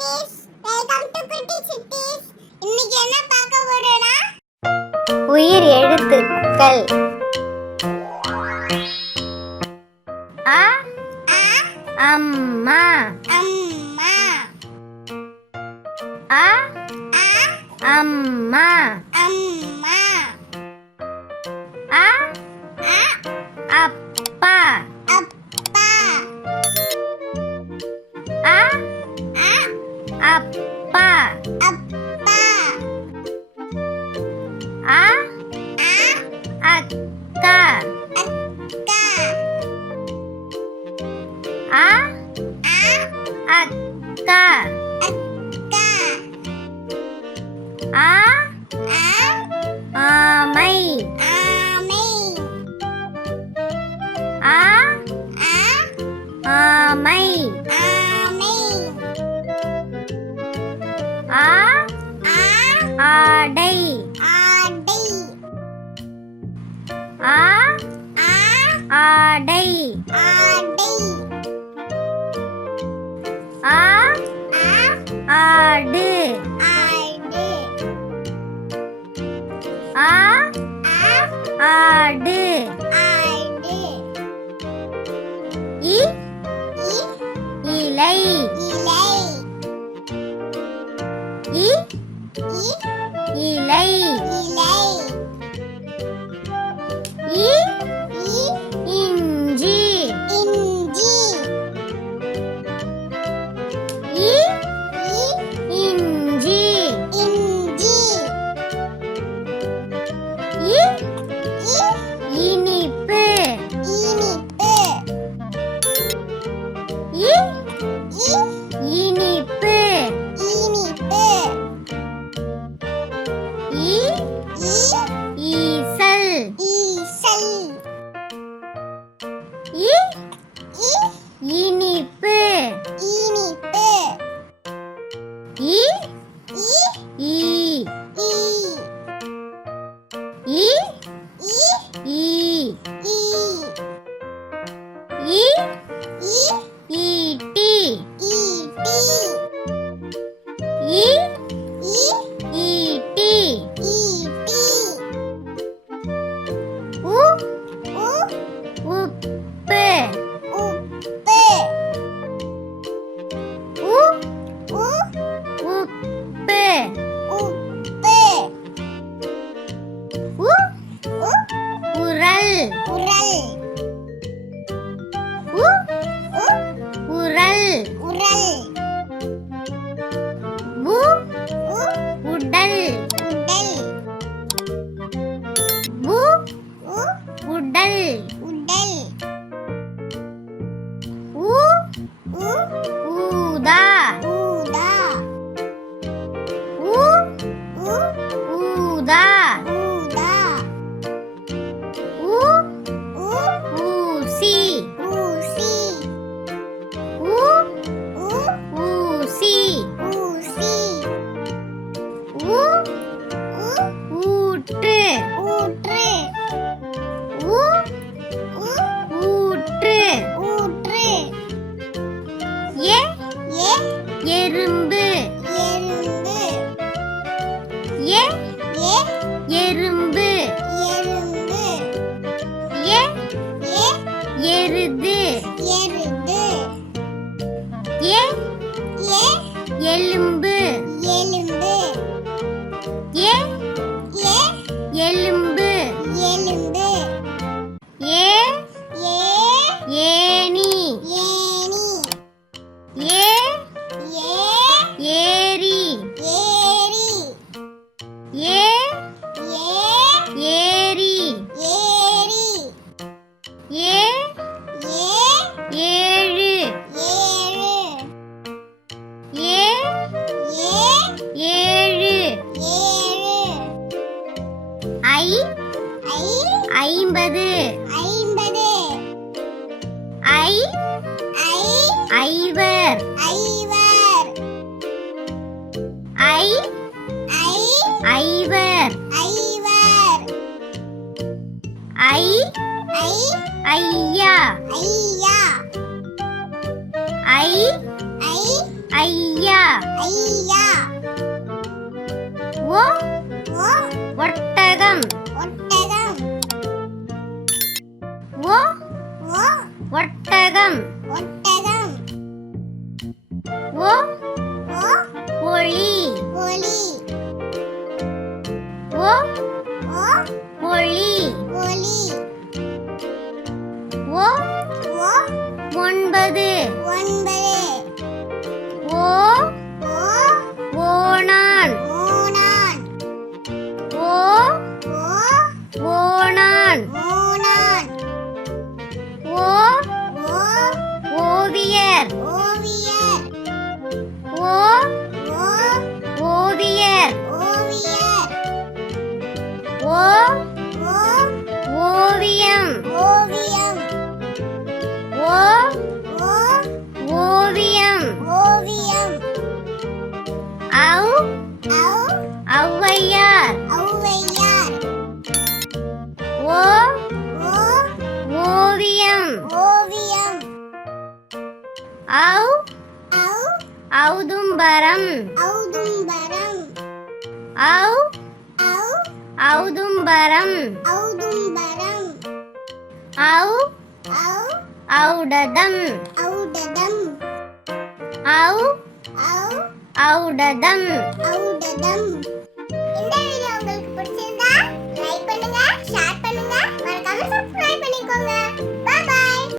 குட்டீஸ், welcome to குட்டி cities. இன்னைக்கு என்ன பார்க்க போறோம்னா உயிர் எழுத்துக்கள். அ அம்மா, அம்மா, அ அம்மா, அம்மா, அ அ அப்பா, அப்பா, அ அ அப்பா, அப்பா, அ அ அக்கா, அக்கா, அ அ அக்கா, அக்கா, ஆ அ ஆமை, ஆமை, ஆ அ ஆமை, ஆமை, ஆ ஆ ஆடை, ஆடை, ஆ ஆ ஆடை, ஆடை, ஆ ஆ ஆடு, ஆடு, ஆ ஆ ஆடு, ஆடு, இ இ இலை, இலை, இ இ இலை, இலை, இ இ இஞ்சி, இஞ்சி, இ இ இஞ்சி, இஞ்சி, இ இ இனிப்பு, இனிப்பு, இ இ இனிப்பு, இனிப்பு, இ இ ஈசல், ஈசல், இ இ இனிப்பு, இனிப்பு, இ இ ஈ ஈ இ இ ஈ ஈ இ இ ஈட்டி, ஈட்டி, இ இ ஈட்டி, ஈட்டி, உ உ உப்பு, உப்பு, உ உ உப்பு, உப்பு, உ உ உரல், உரல், உ உ உரல், உரல், உ உ உடல், உடல், உ உ உடல், உடல், உ உ ஊதா, ஊதா, உ உ ஊதா, ஊதா, உ உ ஊசி, ஊசி, உ உ ஊசி, ஊசி, உ உ ஊற்று, ஊற்று, உ உ ஊற்று, ஊற்று, எ எ எறும்பு, எறும்பு, எ எ எறும்பு, எறும்பு, எ எ எருது, எருது, எ எ எலும்பு, எலும்பு, எ எ எலும்பு, எலும்பு, ஏ ஏ ஏணி, ஏணி, ஏ ஏ ஏரி, ஏரி, ஏ ஏ ஏரி, ஏரி, ஏ ஏ ஏழு, ஏழு, ஏ ஏ ஐயா. ஒ ஓ ஒட்டகம். ஒட்டகம். ஒ ஓ ஒட்டகம். ஒட்டகம். ஒ ஓ ஒளி. ஒளி. ஒ ஓ ஒளி. ஒளி. ஒ ஓ 9. 9. ஓ ஓ ஓணான். ஓணான். ஓ ஓ ஓணான். ஓணான். ஓ ஓ ஓவியர். ஓவியர். ஓ ஓ ஓவியர். ஓவியர். ஓ ஓ ஓவியம். ஓவியம். ஓ ஓ ஓவியம். ஓவியம். ஔ ஔ ஔவையார். ஔவையார். ஓ ஓ ஓவியம். ஓவியம். ஔ ஔ ஔதும்பரம். ஔதும்பரம். ஔ ஔ ஔதும்பரம். ஔதும்பரம். ஔ ஔ ஔடதம். ஔடதம். ஔ ஔ ஔடதம். ஔடதம். இந்த வீடியோ உங்களுக்கு பிடிச்சிருந்தா